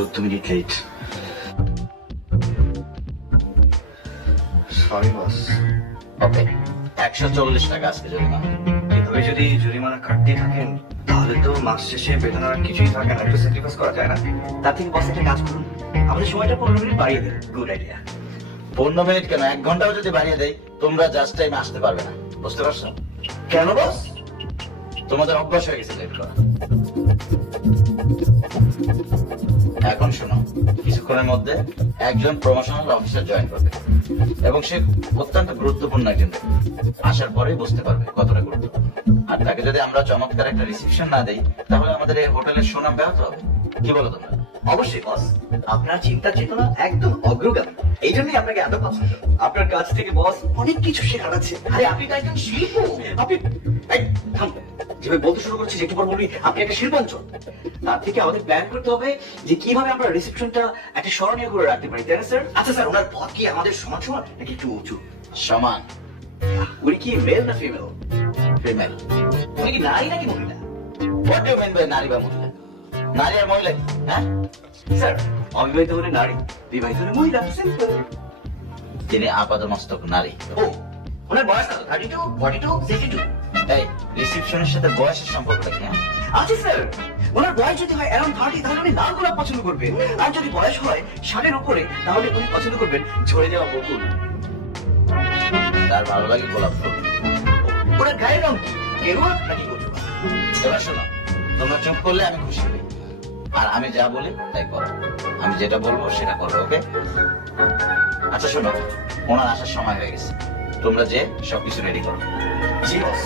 14 minute late. Sorry boss. Okay, 140 টাকা আজকে জরিমানা। এভাবে যদি জরিমানা কাটতে থাকেন তাহলে তো মাস শেষে বেতন আর কিছুই থাকে না, একটু স্যাক্রিফাইস করা যায় না? তার থেকে বস একটা কাজ করুন, আমাদের সময়টা 15 মিনিট বাড়িয়ে দেন। Good idea. 15 মিনিট কেন, 1 ঘন্টাও যদি বাড়িয়ে দেয় তোমরা জাস্ট টাইমে আসতে পারবে না, বুঝতে পারছো? কেন বস? তোমাদের অভ্যাস হয়ে গেছে লেট করা। এখন শোনো, কিছুক্ষণের মধ্যে একজন প্রমোশনাল অফিসার জয়েন করবে এবং সে অত্যন্ত গুরুত্বপূর্ণ একজন ব্যক্তি। আসার পরেই বুঝতে পারবে কতটা গুরুত্বপূর্ণ। আর তাকে যদি আমরা চমৎকার একটা রিসিপশন না দেই তাহলে আমাদের এই হোটেলের সুনাম ব্যাহত হবে। কি বলো তোমরা? অবশ্যই বস, আপনার চিন্তা চেতনা একদম অগ্রগামী, এই জন্যই আপনাকে এত পছন্দ। আপনার কাছ থেকে বস অনেক কিছু শেখার আছে। আরে আপনি তো একজন শিল্প, আপনি এই, থামুন। যেভাবে বলতে শুরু করছি একটু পর বলবি আপনি একটা শিল্পাঞ্চল। তার থেকে আমাদের প্ল্যান করতে হবে যে কিভাবে আমরা রিসেপশনটা একটা স্মরণীয় করে রাখতে পারি, তাই না স্যার? আচ্ছা স্যার, ওনার পথ কি আমাদের সমান সমান নাকি একটু উঁচু? সমান। উনি কি মেল না ফিমেল? ফিমেল। উনি কি নারী নাকি মহিলা? হোয়াট ডু মিন বাই নারী বা মহিলা? নারী আর মহিলা কি? হ্যাঁ, স্যার অবিবাহিত হলে নারী, বিবাহিত হলে মহিলা, সিম্পল। তিনি আপাদমস্তক নারী। ও, ওনার বয়স কত? 32, 42, 62? এই রিসিপশনের সাথে বয়সের সম্পর্কটা কি? আচ্ছা স্যার, ওনার বয়স যদি হয় অ্যারাউন্ড 30 তাহলে উনি লাল গোলাপ পছন্দ করবেন, আর যদি বয়স হয় 60-এর উপরে তাহলে উনি পছন্দ করবেন ঝরে যাওয়া বকুল। তার ভালো লাগে গোলাপ ফুল। ওনার গায়ের রং কি, গেরুয়া নাকি কচুয়া? এবার শোনো, তোমরা চুপ করলে আমি খুশি হই, আর আমি যা বলি তাই করো। আমি যেটা বলবো সেটা করো, ওকে? আচ্ছা শোনো, ওনার আসার সময় হয়ে গেছে, তোমরা যে সবকিছু রেডি করো। জি বস।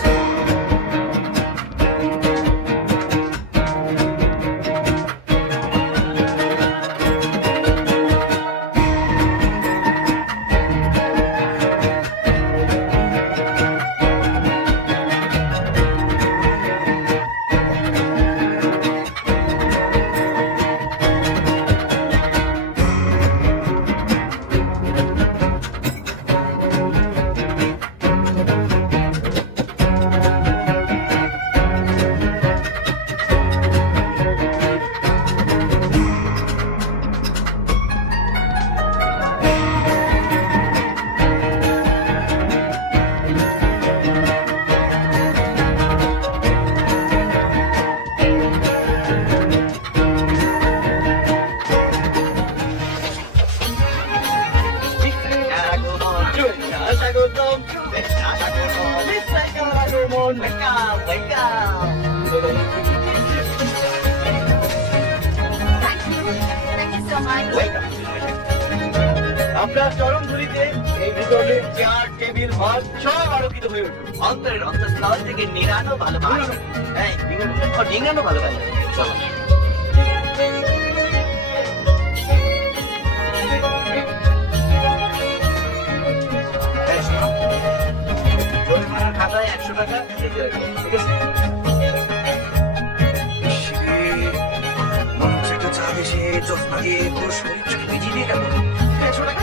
আপনার চরম ধুলিতে এই ভিতরে চেয়ার টেবিল হল সব আলোকিত হয়ে উঠবে। অন্তরের অন্তঃস্থল থেকে নিরানো ভালোবাসা, এই ডিঙানো ভালোবাসা। চলো। এই শোনো, জরিমানার খাতায় 100 টাকা লিখে রাখো, ঠিক আছে? মনে হচ্ছে একটা চা বেশি চশমা দিয়ে পুরো শরীরটাকে ভিজিয়ে দিয়ে গেল। 100 টাকা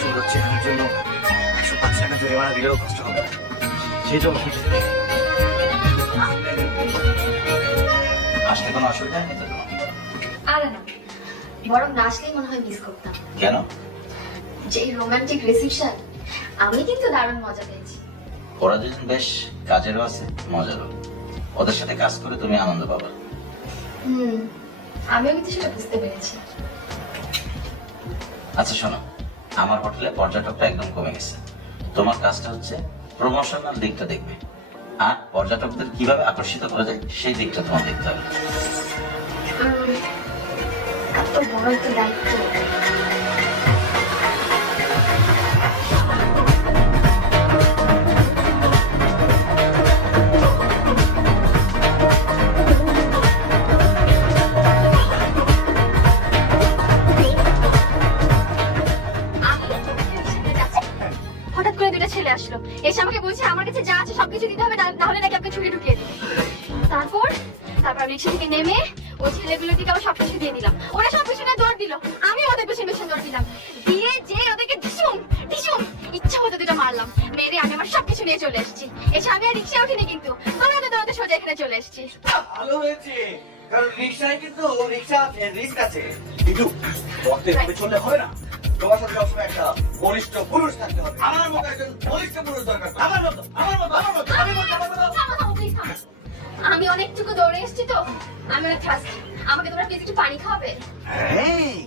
সুন্দর চেহারার জন্য 105 টাকা জরিমানা দিলেও কষ্ট হবে না। সেই জন্য আসতে কোনো অসুবিধা নেই তো তোমার? আরে না, বরং নাচলেই মনে হয় মিস করতাম। কেন? যে রোমান্টিক রিসেপশন, আমি কিন্তু দারুণ মজা পেয়েছি। ওরা দুজন বেশ কাজেরও আছে, মজারও। ওদের সাথে কাজ করে তুমি আনন্দ পাবা। আমিও কিন্তু সেটা বুঝতে পেরেছি। আচ্ছা শোনো, আমার হোটেলে পর্যটকটা একদম কমে গেছে। তোমার কাজটা হচ্ছে প্রমোশনাল দিকটা দেখবে, আর পর্যটকদের কিভাবে আকর্ষিত করা যায় সেই দিকটা তোমার দেখতে হবে। এত বড় একটা দায়িত্ব। হঠাৎ করে দুটো ছেলে আসলো, এসে আমাকে বলছে আমার কাছে যা আছে সবকিছু দিতে হবে, নাহলে নাকি আপনি ছুটি ঢুকিয়ে দিন। তারপর আমি রিক্সা থেকে নেমে ওই ছেলেগুলোর দিকে আবার সবকিছু দিয়ে দিলাম। ওরা সব পিছনে দৌড় দিল, আমি ওদের পিছনে পিছনে দৌড় দিলাম, দিয়ে যে ওদেরকে ঢিসুম ঢিসুম ইচ্ছা মতো দুটো মারলাম। মেরে আমি আমার সবকিছু নিয়ে চলে এসেছি। এসে আমি আর রিক্সায় উঠিনি, কিন্তু দৌড়াতে দৌড়াতে সোজা এখানে চলে এসেছি। ভালো হয়েছে, কারণ রিক্সায় কিন্তু রিক্সা আছে, রিস্ক আছে। কিন্তু রক্তে ভাবে চললে হবে না। তোমার সাথে সবসময় একটা বলিষ্ঠ পুরুষ থাকতে হবে। আমার মতো একজন বলিষ্ঠ পুরুষ দরকার। আমার মতো। থামো, থামো, please থামো। আমি অনেকটুকু দৌড়ে এসেছি তো, আমি অনেক থাকছি। আমাকে তোমরা প্লিজ একটু পানি খাওয়াবে?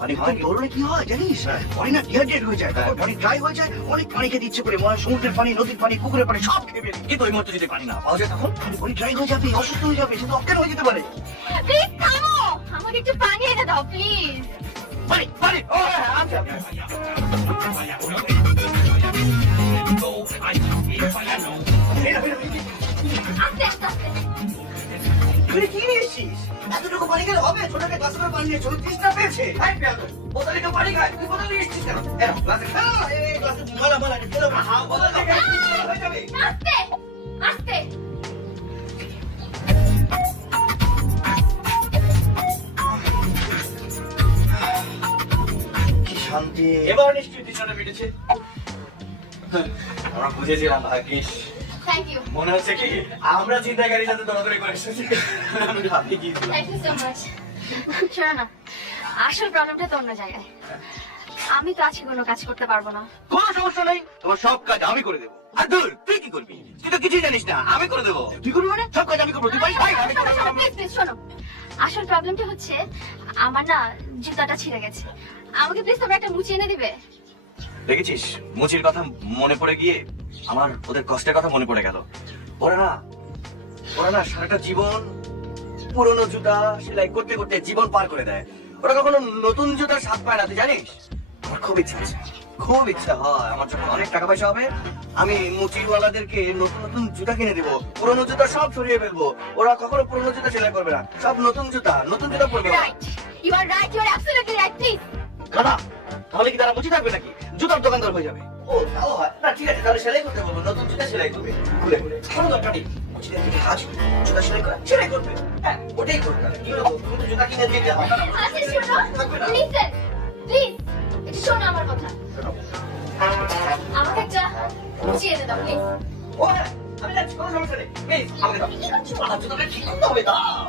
মানে দৌড়লে কি হয় জানিস? বডি না ডিহাইড্রেট হয়ে যায়, বডি ড্রাই হয়ে যায়, অনেক পানি খেতে ইচ্ছে করে, মনে হয় সমুদ্রের পানি, নদীর পানি, পুকুরের পানি সব খেয়ে ফেলি। কিন্তু ওই মুহূর্তে যদি পানি না পাওয়া যায় তখন বডি ড্রাই হয়ে যাবে, অসুস্থ হয়ে যাবে, সে তো অজ্ঞান হয়ে যেতে পারে। প্লিজ থামো, আমাকে একটু পানি এনে দাও প্লিজ। পানি পানি ও হ্যাঁ, আচ্ছা আস্তে আস্তে আস্তে। তুই কি নিয়ে এসেছিস? এতটুকু পানি খেলে হবে? ছোট একটা গ্লাসে করে পানি নিয়ে চলো, তৃষ্ণা পেয়েছে। বোতলে কেউ পানি খায়, তুই বোতল নিয়ে এসেছিস কেন? গ্লাসে খা, এই গ্লাসে মালা ফেলে বোতল থেকে হয়ে যাবে। আস্তে আস্তে। কি শান্তি। এবার নিশ্চয়ই তৃষ্ণাটা মিটেছে। আমরা বুঝেছিলাম ভাগ্যিস। থ্যাংক ইউ, মনে হচ্ছে কি আমরা চিন্তাকারীর সাথে দৌড়াদৌড়ি করে এসেছি। আমি ভাবতে গিয়েছিলাম। Thank you so much. শোনো না, আসল প্রবলেমটা তো অন্য জায়গায়। আমি তো আজকে কোনো কাজ করতে পারবো না। কোনো সমস্যা নেই, তোমার সব কাজ আমি করে দেবো। আর দূর, তুই কি করবি? তুই তো কিছুই জানিস না, আমি করে দেবো। তুই করবি মানে? সব কাজ আমি করবো। তুই পারিস? আমি করে দেবো। প্লিজ প্লিজ শোনো, আসল প্রবলেমটা হচ্ছে আমার না জুতাটা ছিঁড়ে গেছে। আমাকে প্লিজ তোমরা একটা মুছে এনে দিবে? দেখেছিস, মুচির কথা মনে পড়ে গিয়ে আমার ওদের কষ্টের কথা মনে পড়ে গেল। ওরা না সারাটা জীবন পুরনো জুতা সেলাই করতে করতে জীবন পার করে দেয়। ওরা কখনো নতুন জুতার স্বাদ পায় না, তুই জানিস? আমার খুব ইচ্ছা আছে, খুব ইচ্ছা হয় আমার যখন অনেক টাকা পয়সা হবে আমি মুচিওয়ালাদেরকে নতুন নতুন জুতা কিনে দেবো। পুরনো জুতা সব সরিয়ে ফেলবো। ওরা কখনো পুরনো জুতা সেলাই করবে না, সব নতুন জুতা পরবে। Right, you are right, you are absolutely right. Please দাদা, তাহলে কি তারা মুচি থাকবে নাকি? জুতার দোকানদার হয়ে যাবে। ও তাও হয় না, ঠিক আছে, তাহলে সেলাই করতে বলবো, নতুন জুতা সেলাই করবে খুলে কোনো দরকার নেই। মুচিদের থেকে কাজ জুতা সেলাই করবে। হ্যাঁ, ওটাই করবে। কি হলো, তুমি তো জুতা কিনে দিয়ে যাও। আচ্ছা শোনো, লিসেন প্লিজ, একটু শোনো আমার কথা। আমাকে একটা মুছে এনে দাও প্লিজ। ও হ্যাঁ, আমি যাচ্ছি, কোনো সমস্যা নেই। প্লিজ আমাকে দাও। কি করছো? আমার জুতাটা ঠিক করতে হবে, দাও।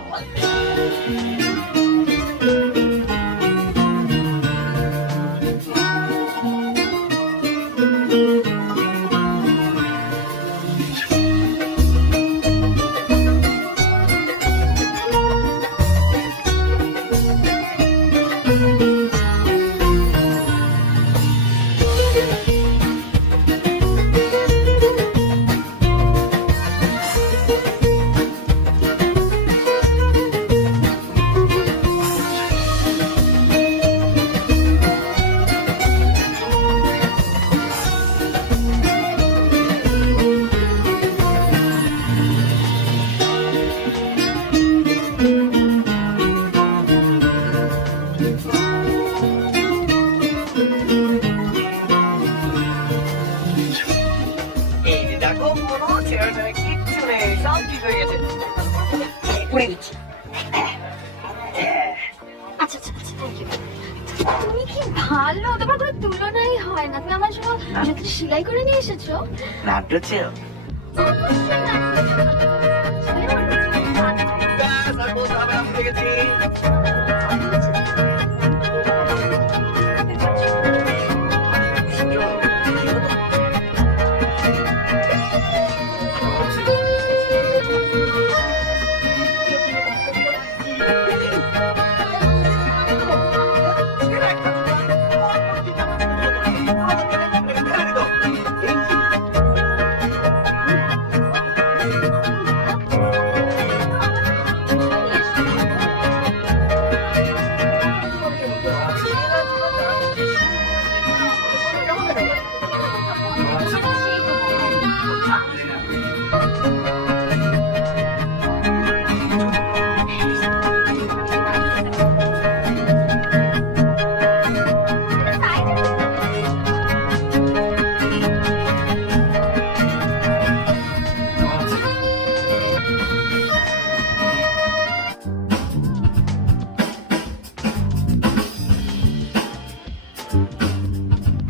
এই যে দেখো, কোনো ছেড়ে কিচ্ছু নেই, সব ঠিক হয়ে গেছে। পুড়ে দিচ্ছি। আচ্ছা আচ্ছা আচ্ছা, থ্যাংক ইউ। তুমি কি ভালো, তোমার কোনো তুলনাই হয় না। তুমি আমার জন্য জুতো সেলাই করে নিয়ে এসেছো। নাটক ছিল। ব্যাস, আর বলতে হবে না, ভুলে গেছি।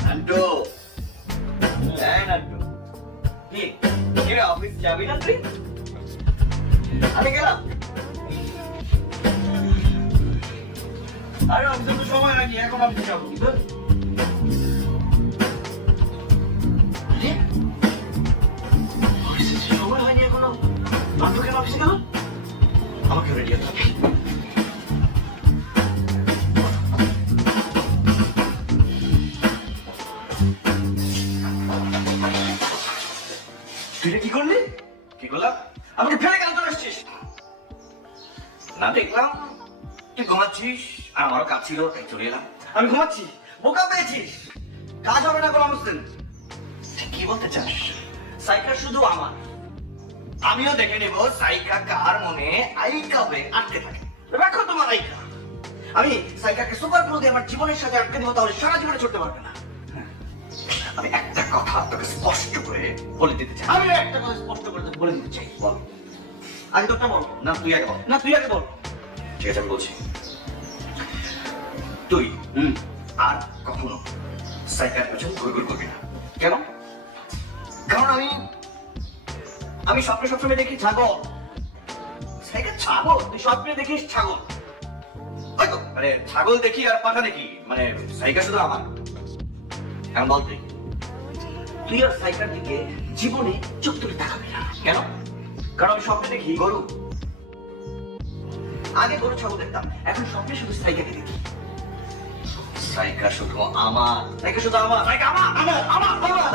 নান্টু, হ্যাঁ নান্টু, কি রে, অফিস যাবি না তুই? আমি গেলাম। আরে অফিসে তো সময় হয়নি, এখন অফিসে যাবো। আরে অফিসে যে সময় হয়নি এখনো, মাত্র কেন অফিসে গেল? আমাকে রেডি হতে হবে। তুই এটা কি করলি? কি করলাম? আমাকে ফেলে কেন চলে আসছিস? না, দেখলাম তুই ঘুমাচ্ছিস আর আমারও কাজ ছিল, তাই চলে এলাম। আমি ঘুমাচ্ছি? বোকা পেয়েছিস? কাজ হবে না কোনো মুসলিম। তুই কি বলতে চাস? সাইকা শুধু আমার। আমিও দেখে নেব সাইকা কার মনে আইকা হয়ে আটকে থাকে। রাখো তোমার আইকা। আমি সাইকাকে সুপার গ্লু দিয়ে আমার জীবনের সাথে আটকে দেবো, তাহলে সারা জীবনে ছুটতে পারবে না। আমি একটা কথা তোকে স্পষ্ট করে বলে দিতে চাই। আমি একটা কথা স্পষ্ট করে তোকে বলে দিতে চাই। বল। আগে তোরটা বল। না, তুই আগে বল। না তুই আগে বল। ঠিক আছে, আমি বলছি। তুই আর কখনো সাইকার পেছন ঘুরঘুর করবি না। কেন? কারণ আমি স্বপ্নে সবসময় দেখি ছাগল। সাইকার ছাগল? তুই স্বপ্নে দেখিস ছাগল? হয়তো মানে ছাগল দেখি আর পাঠা দেখি, মানে সাইকা শুধু আমার। এখন বল তুই। তুই আর সাইকার দিকে জীবনে চোখ তুলে তাকাবি না। কেন? কারণ আমি স্বপ্নে দেখি গরু। আগে গরু ছাগল দেখতাম, এখন স্বপ্নে শুধু সাইকাকে দেখি। সাইকা শুধু আমার। সাইকা শুধু আমার। সাইকা আমার আমার আমার আমার।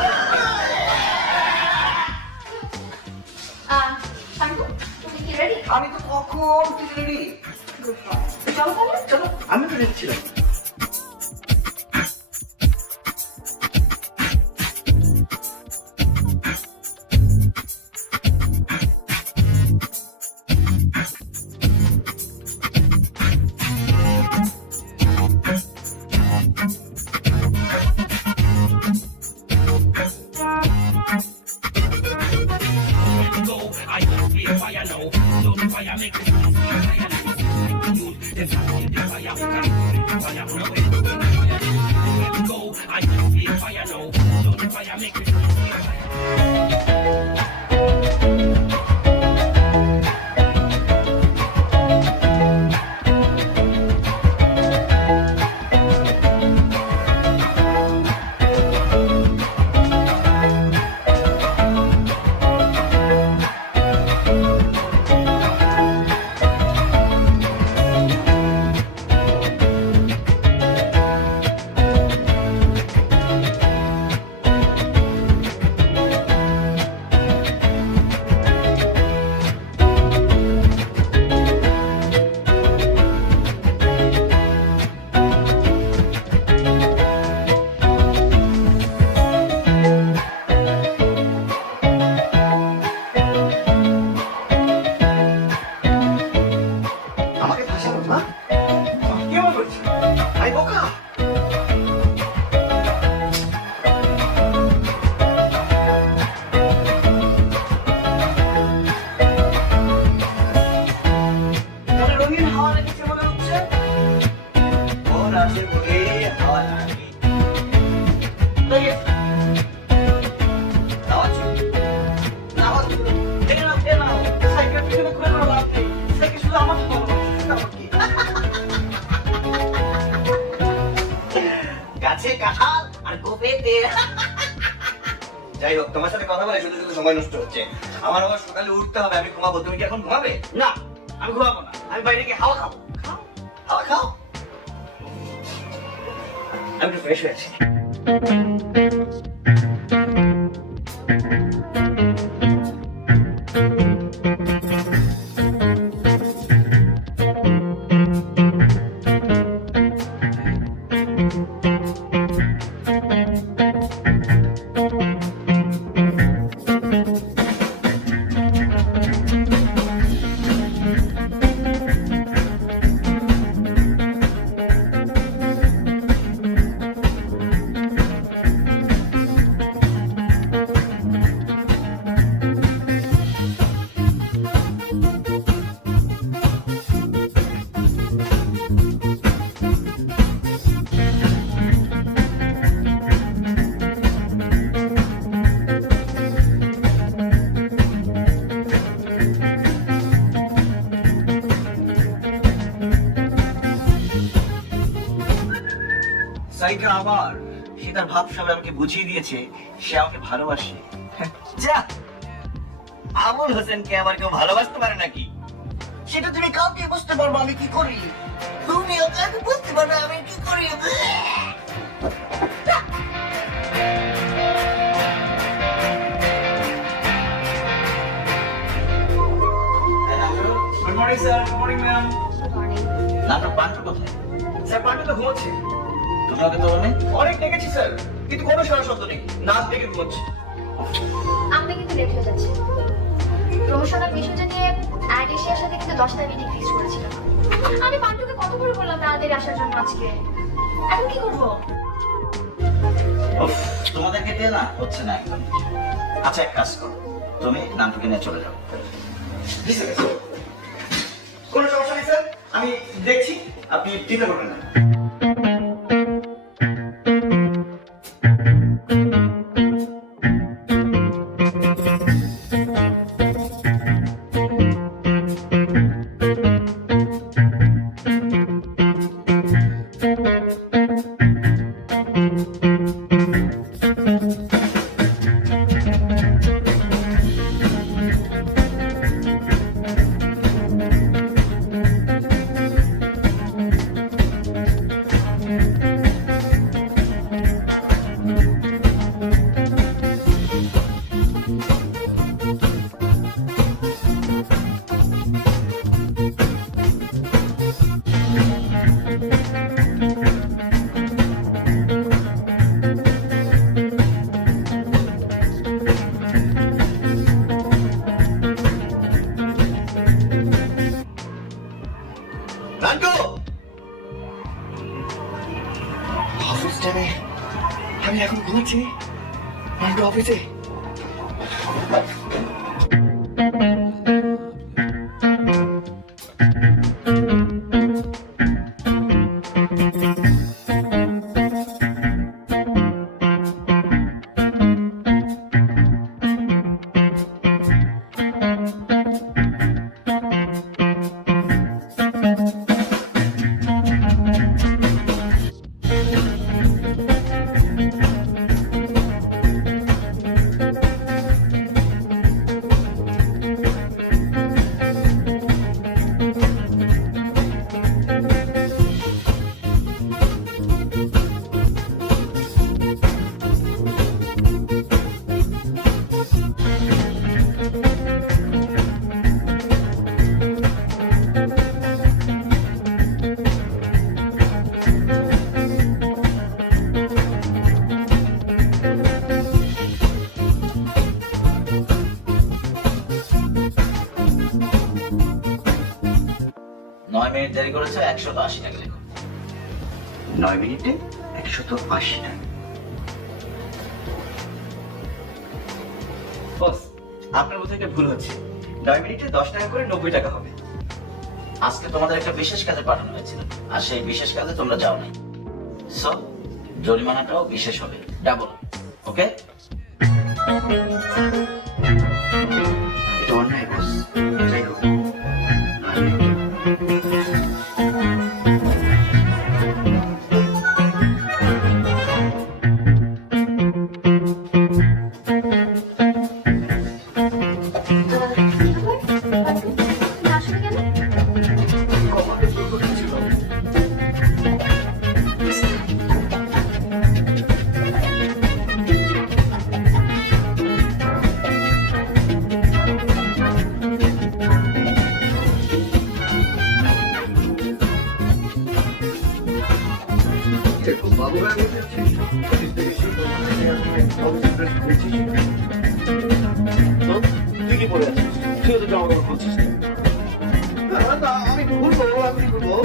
শান্তু, তুমি কি ready? আমি তো কখন থেকে রেডি। চলো তাহলে। চলো, আমি তো রেডি ছিলাম। আমাকে ভাষাবো না? কি মনে করছিস? আমি বোকা? তাহলে রঙিন হাওয়া লেগেছে মনে হচ্ছে? মন আছে বলে হাওয়া লাগে। লেগেছে। আওয়াজ ছিল। আওয়াজ ছিল। দেখে নাও, খেয়ে নাও। সাইকেল পিছনে ঘুরে নাও, লাভ নেই। সাইকেল শুধু আমার জন্য ভালোবাসে, শুধু আমাকে। গাছে কাঁঠাল আর গোপেতে। যাই হোক, তোমার সাথে কথা বলে শুধু শুধু সময় নষ্ট হচ্ছে। আমার আবার সকালে উঠতে হবে, আমি ঘুমাবো। তুমি কি এখন ঘুমাবে? না, আমি ঘুমাবো না। আমি বাইরে গিয়ে হাওয়া খাবো। খাও, হাওয়া খাও। আমি একটু ফ্রেশ হয়ে আছি। সাইকা আবার সে তার ভাব সবাই আমাকে বুঝিয়ে দিয়েছে সে আমাকে ভালোবাসে। যা, আবুল হোসেনকে আবার কেউ ভালোবাসতে পারে নাকি? সেটা তুমি কাউকে বুঝতে পারবো আমি কি করি, তুমি ওকে বুঝতে পারবে আমি কি করি। Good morning sir. Good morning ma'am. নাটক পান্টু কোথায়? স্যার পান্ডু তো ঘুমোচ্ছে। তুমি ওকে তো বলে অনেক ডেকেছি স্যার, কিন্তু কোনো সারা শব্দ নেই, নাচ দেখে ঘুমোচ্ছে। আমরা কিন্তু লেট হয়ে যাচ্ছে। প্রমোশনাল মিশনটা নিয়ে অ্যাড এশিয়ার সাথে কিন্তু 10টা মিটিং ফিক্স করেছিলাম। আমি পান্টুকে কত করে বললাম তাড়াতাড়ি আসার জন্য আজকে। এখন কি করবো? উফ, তোমাদেরকে দিয়ে না হচ্ছে না একদম। আচ্ছা এক কাজ করো, তুমি নাটকে নিয়ে চলে যাও। জি স্যার। কোনো সমস্যা নেই স্যার, আমি দেখছি, আপনি চিন্তা করবেন না। নান্টু, অফিস টাইমে আমি এখন ঘুমাচ্ছি। নান্টু অফিসে। নয় মিনিট দেরি করেছে, 180 টাকা লেখো। 9 মিনিটে 180 টাকা। বস, আপনার বোধহয় একটা ভুল হচ্ছে। 9 মিনিটে 10 টাকা করে 90 টাকা হবে। আজকে তোমাদের একটা বিশেষ কাজে পাঠানো হয়েছিল, আর সেই বিশেষ কাজে তোমরা যাও নাই। সো জরিমানাটাও বিশেষ হবে, ডাবল। ওকে? এটা অন্যায় বস। যাই হোক, আসলে কেন? কমাতে কি করেছিল? বাবু ভাই বলছিস অফিস থেকে এসে অফিস প্রেস করছিস তো তুই কি বলে আছিস? তুই তো জামা কাপড় করছিস না, আমি বলবো, আমি বলবো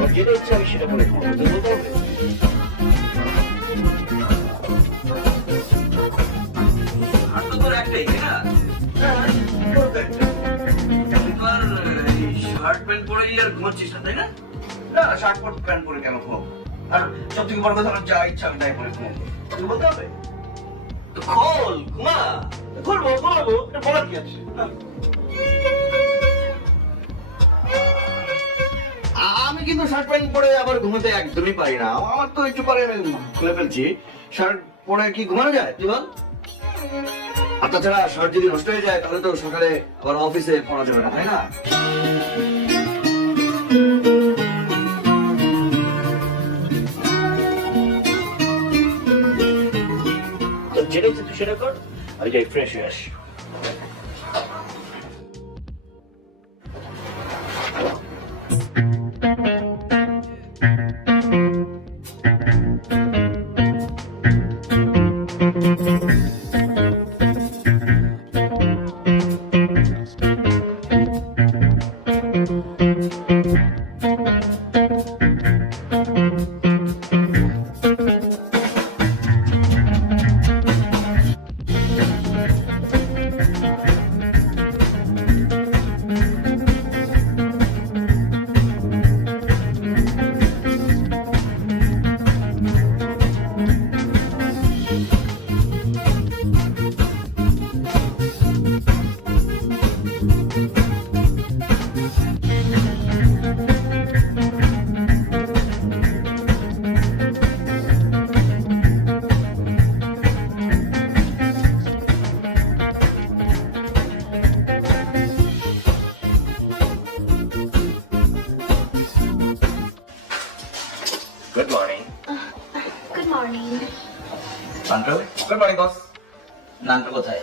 ওর যেটা ইচ্ছা আমি সেটা বলে খাবো, তুই বলতে হবে। আর তো তোর একটাই, তাই না? হ্যাঁ, তোর তো একটাই। তুই তো আর শার্ট প্যান্ট পরেই আর ঘুমাচ্ছিস না, তাই না? না, শার্ট প্যান্ট পরে কেন ঘুমাবো? আর সব থেকে বড় কথা, আমার যা ইচ্ছা আমি তাই পরে ঘুমাবো, তুই বলতে হবে তো। খোল, ঘুমা। খুলবো, ঘুমাবো, এটা বলার কি আছে? আমি আমি কিন্তু শার্ট প্যান্ট পরে আবার ঘুমাতে একদমই পারি না। আমার তো একটু পরে আমি খুলে ফেলছি। শার্ট পরে কি ঘুমানো যায় তুই বল? আর তাছাড়া শার্ট যদি নষ্ট হয়ে যায় তাহলে তো সকালে আবার অফিসে পড়া যাবে না, তাই না? তো যেটা ইচ্ছে তুই সেটা কর, আমি যাই ফ্রেশ হয়ে আসি। Good morning. Good morning. Nantu, Good morning, boss. Nantu কোথায়?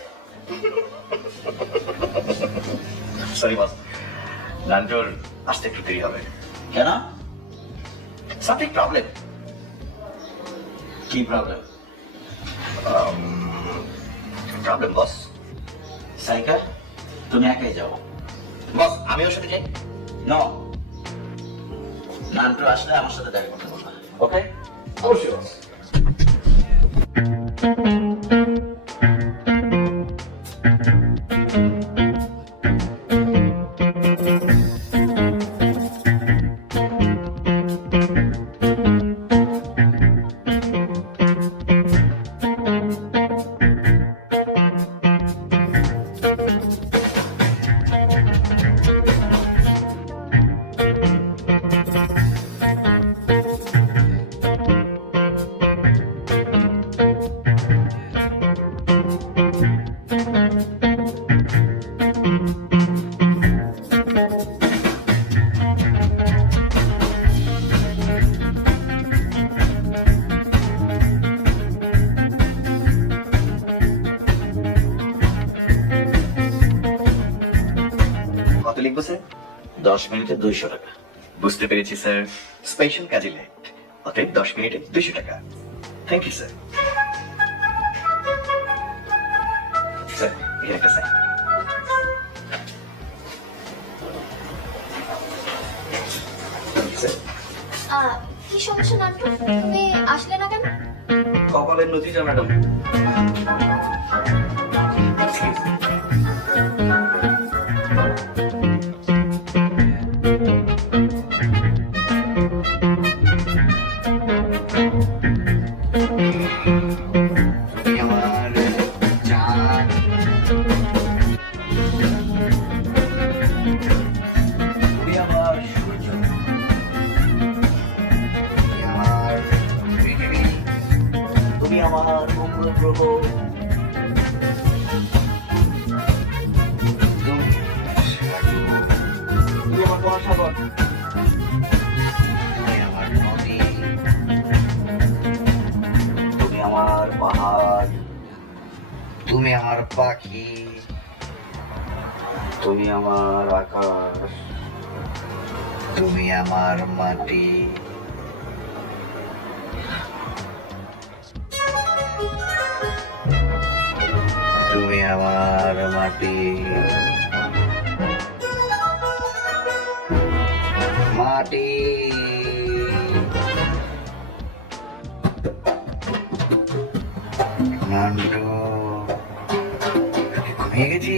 Sorry, boss. নান্টুর আসতে একটু দেরি হবে। কেন? Something problem. কি প্রবলেম? Problem, boss. সাইকা, তুমি একাই যাও। Boss, আমি ওর সাথে যাই। নো, নান্টু আসলে আমার সাথে দেখা করতে বলবা। Okay? অবশ্যই, boss. কত লিখবো স্যার? 10 মিনিটে 200 টাকা। বুঝতে পেরেছি স্যার, স্পেশাল কাজে লেট, অতএব 10 মিনিটে 200 টাকা। Thank you sir. স্যার, এখানে একটা সাইন। স্যার, কি সমস্যা নান্টু? তুমি আসলে না কেন? কপালের নথিটা ম্যাডাম। Excuse me. তুমি আমার জান, তুমি আমার সূর্য, তুমি আমার পৃথিবী, তুমি আমার উপগ্রহ, তুমি আমার মহাসাগর, তুমি আমার নদী, তুমি আমার পাহাড়, তুমি আমার পাখি, তুমি আমার আকাশ, তুমি আমার মাটি, তুমি আমার মাটি, মাটি। নান্টু, ঘুমিয়ে গেছি।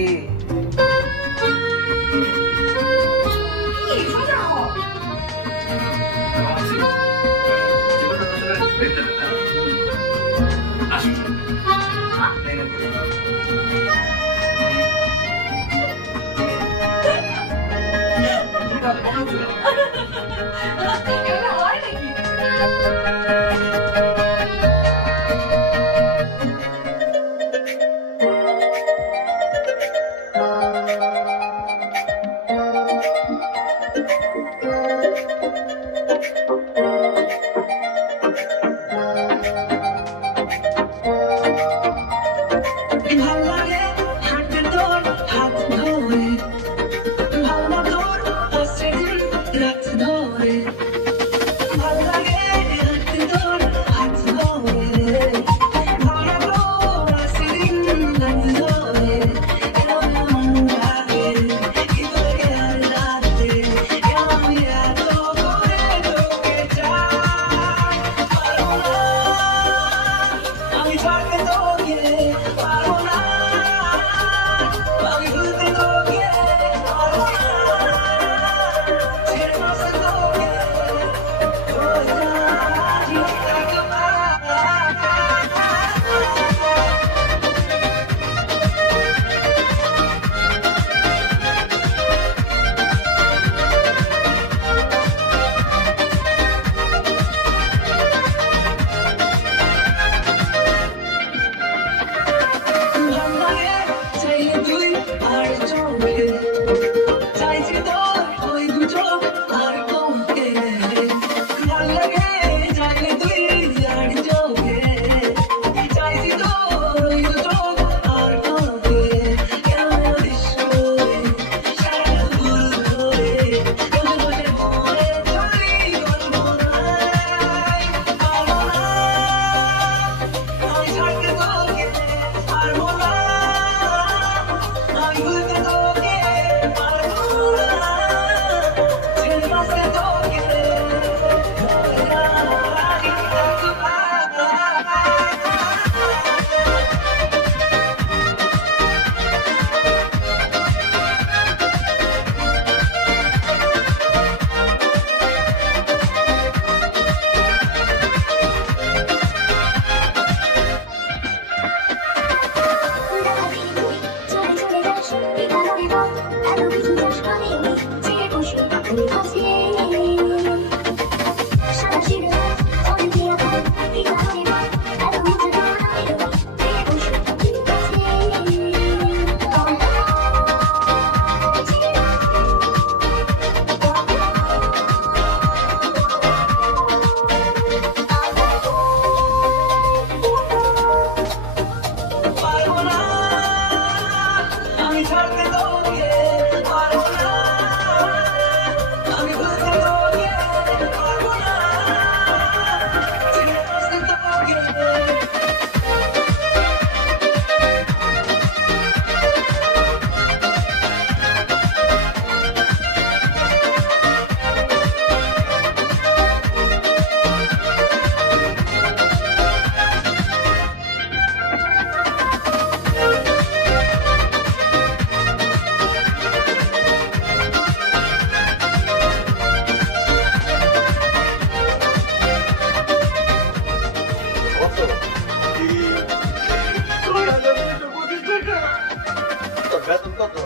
বেতন কত?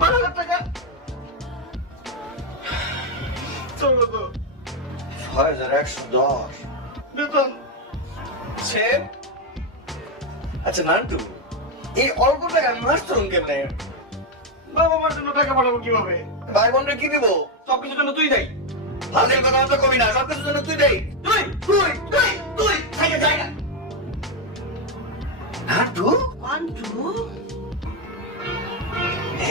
12,000 টাকা। চলো তো 6,110 বেতন। শেফ, আচ্ছা নান্টু, এই অল্প টাকা আমি মাস তরুণ কেমনে? বাবা মার জন্য টাকা পাঠাবো কিভাবে? ভাই বোনরা কি দিব? সবকিছুর জন্য তুই দেই। ফালতু কথা তো কবি না, সবকিছুর জন্য তুই দেই। তুই খাইয়ে যাই না। নান্টু,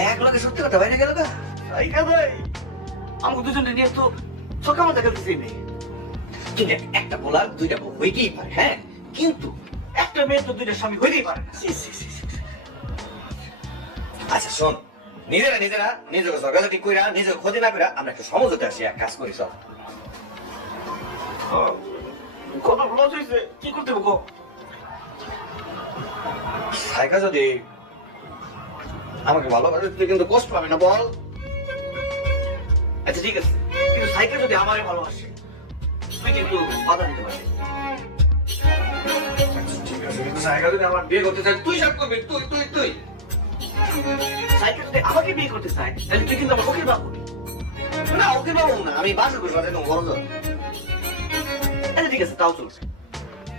এক লগে সত্যি কথা বাইরে গেল গা। এই কাদাই আমাকে দুজনে নিয়ে তো সকালে দেখাতেছি নেই। কিন্তু একটা বলার দুইটা বউ হইতেই পারে, হ্যাঁ, কিন্তু একটা মেয়ে তো দুইটা স্বামী হইতেই পারে না। আচ্ছা শোন, নিজেরা নিজেকে জগাজগি কইরা নিজেকে ক্ষতি না কইরা আমরা একটু সমঝোতা আসি, এক কাজ করি সব। কত লস হয়েছে, কি করতে হবে? সাইকা যদি আমাকে ভালোবাসে তুই কিন্তু কষ্ট পাবি না, বল। আচ্ছা ঠিক আছে, কিন্তু সাইকেল যদি আমারে ভালোবাসে তুই কিন্তু বাধা দিতে পারবি। ঠিক আছে, কিন্তু সাইকেল যদি আমার বিয়ে করতে চাই তুই সব করবি, তুই সাইকেল যদি আমাকে বিয়ে করতে চাই তাহলে তুই কিন্তু আমার ওকে পাবো না, ওকে পাবো না, আমি বাসা করবো একদম বড়। আচ্ছা ঠিক আছে, তাও চলছে,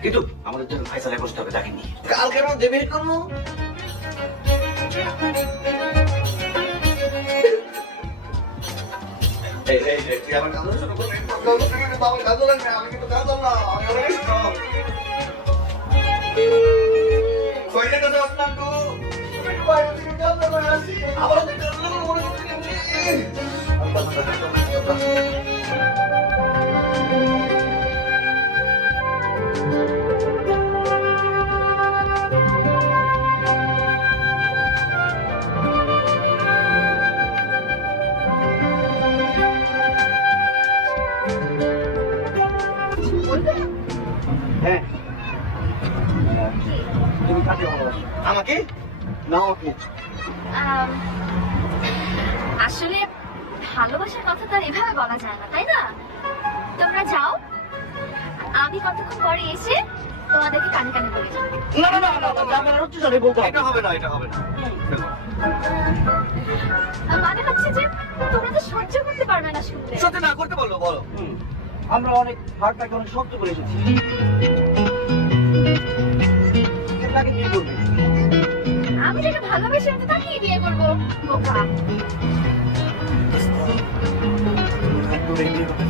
কিন্তু আমাদের জন্য ফাইসালায় বসতে হবে তাকে নিয়ে। কালকের মধ্যে বের করবো। এই তুই আমার কাজ শুরু করবি। আমার কাজও লাগবে, আমি কিন্তু জানতাম না, আমি অনেক strong। কইলে তো যাস না তো, তুমি বাইরে থেকে কাজ করে আসি, আবার তো কাজ না মনে করতে কেমনি। হ্যাঁ, তুমি কাকে ভালোবাসো? আমাকে না ওকে? আসলে ভালোবাসার কথা তো আর এভাবে বলা যায় না, তাই না? তোমরা যাও, আমি কতক্ষণ পরে এসে তোমাদেরকে কানে কানে বলে যাবো। না না না না, আপনারা হচ্ছে জানি বলতে এটা হবে না, এটা হবে না। মানে হচ্ছে যে তোমরা তো সহ্য করতে পারবে না শুনতে। সত্যি না করতে বললো, বলো। আমরা অনেক হার্টটাকে অনেক শক্ত করে এসেছি। তাকে বিয়ে করবে। আমি যেটা ভালোবেসে আমি তাকেই বিয়ে করবো, বোকা। একটু রেডি হবে।